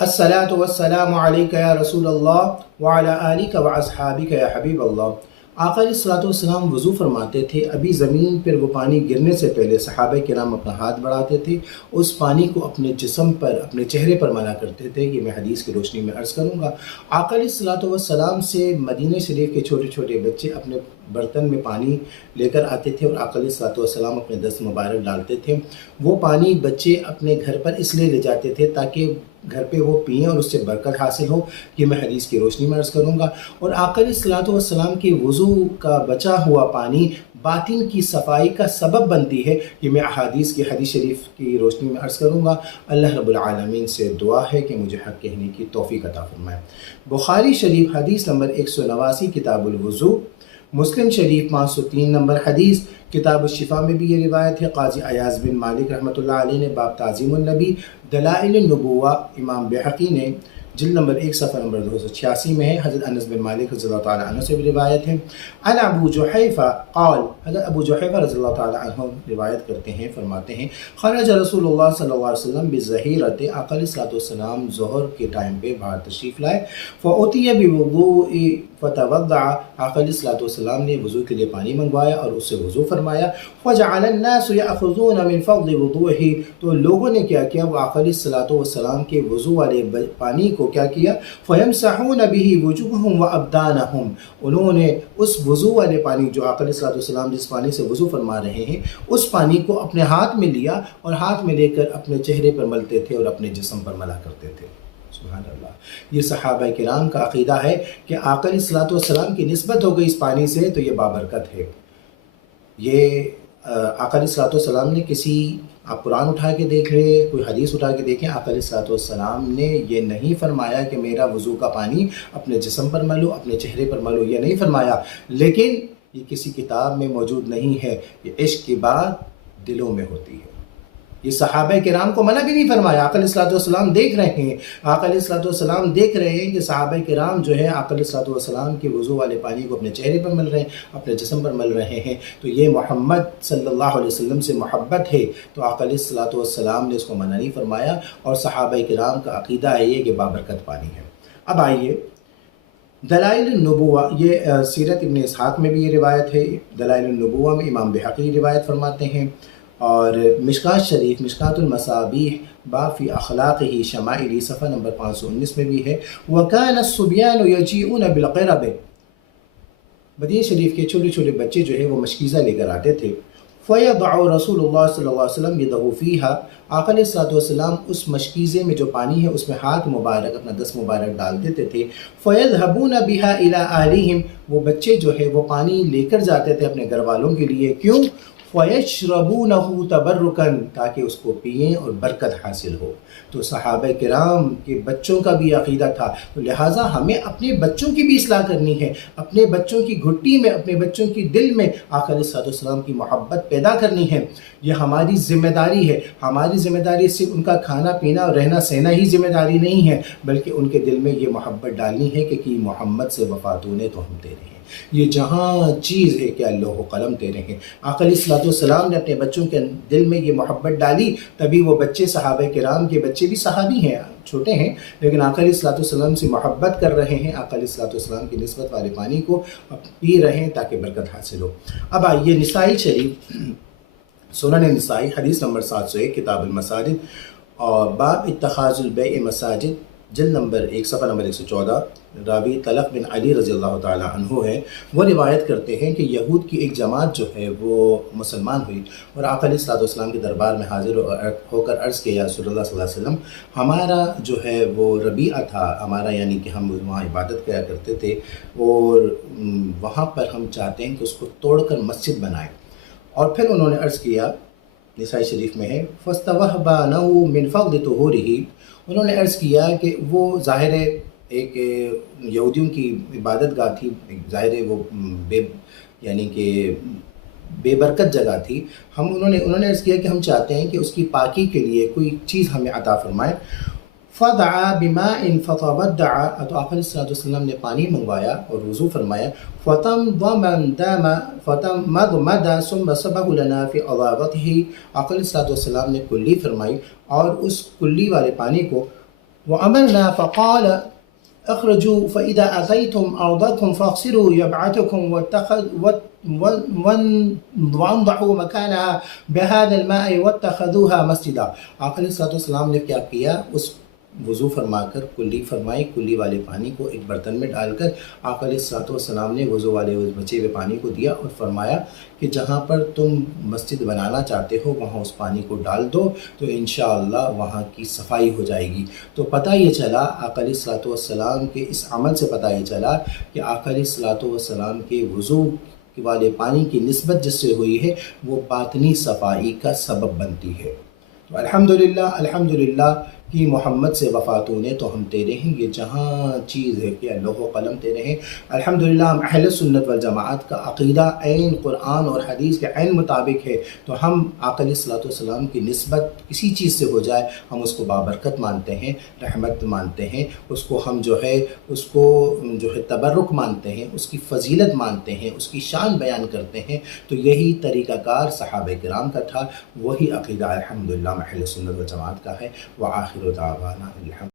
الصلاۃ والسلام علیک یا رسول اللہ وعلی آلک و اصحابک یا حبیب اللہ۔ آقا علیہ الصلوۃ والسلام وضو فرماتے تھے، ابھی زمین پر وہ پانی گرنے سے پہلے صحابہ کرام اپنا ہاتھ بڑھاتے تھے، اس پانی کو اپنے جسم پر، اپنے چہرے پر ملا کرتے تھے۔ یہ میں حدیث کی روشنی میں عرض کروں گا۔ آقا علیہ الصلوۃ والسلام سے مدینہ شریف کے چھوٹے چھوٹے بچے اپنے برتن میں پانی لے کر آتے تھے اور آقا علیہ الصلوۃ والسلام اپنے دست مبارک ڈالتے تھے۔ وہ پانی بچے اپنے گھر پر اس لیے لے جاتے تھے تاکہ گھر پہ وہ پئیں اور اس سے برکت حاصل ہو۔ یہ میں حدیث کی روشنی میں عرض کروں گا۔ اور آقا علیہ الصلوۃ والسلام کے وضو کا بچا ہوا پانی باطن کی صفائی کا سبب بنتی ہے۔ یہ میں احادیث کی حدیث شریف کی روشنی میں عرض کروں گا۔ اللہ رب العالمین سے دعا ہے کہ مجھے حق کہنے کی توفیق عطا فرمائے۔ بخاری شریف حدیث نمبر 189 کتاب الوضو، مسلم شریف 503 نمبر حدیث، کتاب الشفا میں بھی یہ روایت ہے۔ قاضی ایاز بن مالک رحمۃ اللہ علیہ نے باب تعظیم النبی، دلائل النبوہ، امام بحقی نے جلد نمبر 1 صفحہ نمبر 286 میں ہے۔ حضرت انس بن مالک رضی اللہ تعالیٰ عنہ سے بھی روایت ہے۔ عن ابو جحیفہ قال، حضرت ابو جحیفہ رضی اللہ تعالیٰ عنہ روایت کرتے ہیں، فرماتے ہیں خرج رسول اللہ صلی اللہ علیہ وسلم بالظہیرۃ، آقا علیہ الصلوۃ والسلام ظہر کے ٹائم پہ باہر تشریف لائے۔ فأتی بوضوء فتوضع، آقا علیہ الصلوۃ والسلام نے وضو کے لیے پانی منگوایا اور اس سے وضو فرمایا۔ فجعل الناس یأخذون من فضل وضوئہ، تو لوگوں نے کیا کیا، وہ آقا علیہ الصلوۃ والسلام کے وضو والے پانی کو کیا کیا، فیمسحون بہ وجوہہم وابدانہم، انہوں نے اس وضو والے پانی جو آقا علیہ الصلوۃ والسلام جس پانی سے وضو فرما رہے ہیں، اس پانی کو اپنے ہاتھ میں لیا اور ہاتھ میں لے کر اپنے چہرے پر ملتے تھے اور اپنے جسم پر ملا کرتے تھے۔ سبحان اللہ۔ یہ صحابہ کرام کا عقیدہ ہے کہ آقا علیہ الصلوۃ والسلام کی نسبت ہو گئی اس پانی سے تو یہ بابرکت ہے۔ یہ آقا علیہ الصلوۃ والسلام نے کسی، آپ قرآن اٹھا کے دیکھ رہے، کوئی حدیث اٹھا کے دیکھیں، آقا علیہ الصلوۃ والسلام نے یہ نہیں فرمایا کہ میرا وضو کا پانی اپنے جسم پر ملو، اپنے چہرے پر ملو، یہ نہیں فرمایا، لیکن یہ کسی کتاب میں موجود نہیں ہے۔ یہ عشق کی بات دلوں میں ہوتی ہے۔ یہ صحابہ کرام کو منع بھی نہیں فرمایا۔ آقا علیہ الصلوۃ والسلام دیکھ رہے ہیں، آقا علیہ الصلوۃ والسلام دیکھ رہے ہیں کہ صحابہ کرام جو ہے آقا علیہ الصلوۃ والسلام کے وضو والے پانی کو اپنے چہرے پر مل رہے ہیں، اپنے جسم پر مل رہے ہیں، تو یہ محمد صلی اللہ علیہ وسلم سے محبت ہے، تو آقا علیہ الصلوۃ والسلام نے اس کو منع نہیں فرمایا، اور صحابہ کرام کا عقیدہ ہے یہ کہ بابرکت پانی ہے۔ اب آئیے دلائل النبوہ، یہ سیرت ابن اسحاق میں بھی یہ روایت ہے، دلائل النبوہ میں امام بحقی روایت فرماتے ہیں، اور مشکات شریف، مشکات المصابیح، باب فی اخلاقہ شمائلی، صفحہ نمبر 519 میں بھی ہے۔ وَكَانَ الصُّبْيَانُ يَجِيئُونَ بِالْقِرَبِ، مدینہ شریف کے چھوٹے چھوٹے بچے جو ہے وہ مشکیزہ لے کر آتے تھے۔ فَيَضَعُ رسول اللہ صلی اللہ علیہ وسلم يَدَهُ فِيهَا، آقا علیہ الصلوۃ والسلام اس مشکیزے میں جو پانی ہے اس میں ہاتھ مبارک، اپنا دست مبارک ڈال دیتے تھے۔ فَيَذْهَبُونَ بِهَا إِلَىٰ أَهْلِهِمْ، وہ بچے جو ہے وہ پانی لے کر جاتے تھے اپنے گھر والوں کے لیے، کیوں؟ فَيَشْرَبُونَهُ تَبَرُّكًا، تاکہ اس کو پئیں اور برکت حاصل ہو۔ تو صحابہ کرام کے بچوں کا بھی عقیدہ تھا، تو لہٰذا ہمیں اپنے بچوں کی بھی اصلاح کرنی ہے، اپنے بچوں کی گھٹی میں، اپنے بچوں کی دل میں آقا علیہ الصلوۃ والسلام کی محبت پیدا کرنی ہے۔ یہ ہماری ذمہ داری ہے۔ ہماری ذمہ داری صرف ان کا کھانا پینا اور رہنا سہنا ہی ذمہ داری نہیں ہے، بلکہ ان کے دل میں یہ محبت ڈالنی ہے کہ محمد سے وفا تو نے تو ہم تیرے ہیں، یہ جہاں چیز ہے کہ لوح و قلم تیرے ہیں۔ آقا علیہ الصلوۃ والسلام نے اپنے بچوں کے دل میں یہ محبت ڈالی، تبھی وہ بچے، صحابہ کرام کے بچے بھی صحابی ہیں، چھوٹے ہیں، لیکن آقا علیہ الصلوۃ والسلام سے محبت کر رہے ہیں، آقا علیہ الصلوۃ والسلام کی نسبت والے پانی کو پی رہے ہیں تاکہ برکت حاصل ہو۔ اب آئیے نسائی شریف، سنن نسائی، حدیث نمبر 701، کتاب المساجد، اور باب اتخاذ البیع مساجد، جلد نمبر 1 صفحہ نمبر 114، راوی طلق بن علی رضی اللہ تعالی عنہ ہے۔ وہ روایت کرتے ہیں کہ یہود کی ایک جماعت جو ہے وہ مسلمان ہوئی اور آقا علیہ الصلوۃ والسلام کے دربار میں حاضر ہو کر عرض کیا، یا رسول اللہ صلی اللہ علیہ وسلم، ہمارا جو ہے وہ ربیعہ تھا، ہمارا یعنی کہ ہم وہاں عبادت کیا کرتے تھے، اور وہاں پر ہم چاہتے ہیں کہ اس کو توڑ کر مسجد بنائیں۔ اور پھر انہوں نے عرض کیا، نسائی شریف میں ہے، فَاسْتَوَهْبَانَهُ مِنْ فَضْلِ طُهُورِهِ، انہوں نے عرض کیا کہ وہ ظاہر ایک یہودیوں کی عبادت گاہ تھی، ظاہر وہ یعنی کہ بے برکت جگہ تھی، انہوں نے عرض کیا کہ ہم چاہتے ہیں کہ اس کی پاکی کے لیے کوئی چیز ہمیں عطا فرمائے۔ فَدَعَا بِمَاءٍ فَتَوَضَّعَ، تو آقا علیہ الصلوۃ والسلام نے پانی منگوایا اور وضو فرمایا۔ فَتَمَضْمَضَ ثُمَّ صَبَّهُ لَنَا فِي أَضَاضِهِ، آقا علیہ الصلوۃ والسلام نے کلی فرمائی اور اس کلی والے پانی کو وأمرنا فقال اخرجوا فإذا أتيتم أرضكم فاغسلوا يبعثكم وانضحوا مكانها بهذا الماء واتخذوها مسجدا. آقا علیہ الصلوۃ والسلام نے کیا کیا؟ اس وضو فرما کر کلی فرمائی، کلی والے پانی کو ایک برتن میں ڈال کر آقا علیہ الصلوۃ والسلام نے وضو والے اس بچے ہوئے پانی کو دیا اور فرمایا کہ جہاں پر تم مسجد بنانا چاہتے ہو وہاں اس پانی کو ڈال دو تو انشاءاللہ وہاں کی صفائی ہو جائے گی. تو پتہ یہ چلا آقا علیہ الصلوۃ والسلام کے اس عمل سے پتہ یہ چلا کہ آقا علیہ الصلوۃ والسلام کے وضو والے پانی کی نسبت جس سے ہوئی ہے وہ باطنی صفائی کا سبب بنتی ہے. تو الحمدللہ کہ محمد سے وفات ہونے تو ہم تیرے ہیں، یہ جہاں چیز ہے کہ لوح و قلم تیرے ہیں. الحمدللہ ہم اہل سنت والجماعت کا عقیدہ عین قرآن اور حدیث کے عین مطابق ہے. تو ہم آقا علیہ الصلوۃ والسلام کی نسبت کسی چیز سے ہو جائے ہم اس کو بابرکت مانتے ہیں، رحمت مانتے ہیں، اس کو ہم اس کو تبرک مانتے ہیں، اس کی فضیلت مانتے ہیں، اس کی شان بیان کرتے ہیں. تو یہی طریقہ کار صحابہ کرام کا تھا، وہی عقیدہ الحمدللہ اہل سنت والجماعت کا ہے. وآخر دعوانا الحمد